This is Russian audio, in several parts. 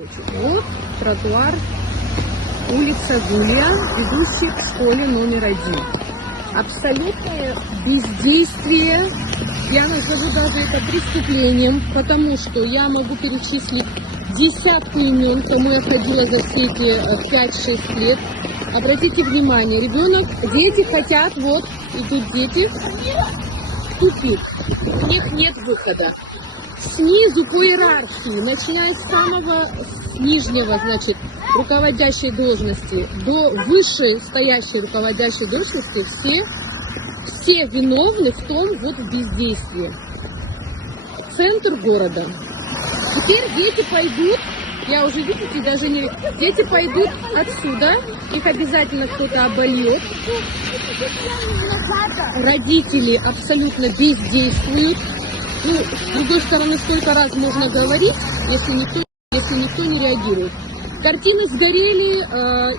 Вот тротуар, улица Гулия, ведущая к школе номер 1. Абсолютное бездействие, я назову даже это преступлением, потому что я могу перечислить десятку имен, кому я ходила за все эти 5-6 лет. Обратите внимание, дети хотят, вот идут дети, тупик, у них нет выхода. Снизу по иерархии, начиная с самого нижнего, значит, руководящей должности до вышестоящей руководящей должности, все виновны в том вот в бездействии. Центр города. Теперь дети пойдут, я уже, видите, даже не... Дети пойдут отсюда, их обязательно кто-то обольет. Родители абсолютно бездействуют. Ну, с другой стороны, сколько раз можно говорить, если никто не реагирует. Картины сгорели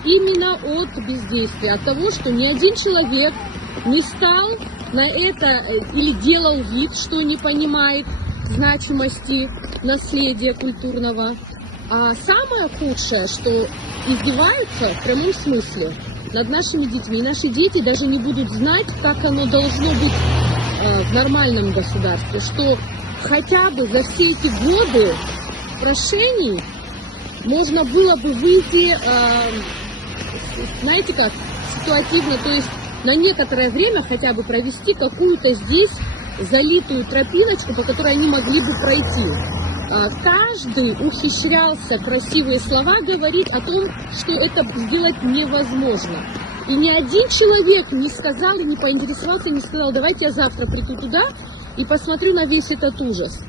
именно от бездействия, от того, что ни один человек не стал на это или делал вид, что не понимает значимости наследия культурного. А самое худшее, что издеваются в прямом смысле над нашими детьми. И наши дети даже не будут знать, как оно должно быть в нормальном государстве, что хотя бы за все эти годы прошений можно было бы выйти, знаете как, ситуативно, то есть на некоторое время хотя бы провести какую-то здесь залитую тропиночку, по которой они могли бы пройти. Каждый ухищрялся красивые слова говорить о том, что это сделать невозможно. И ни один человек не сказал, не поинтересовался, не сказал, давайте я завтра приду туда и посмотрю на весь этот ужас.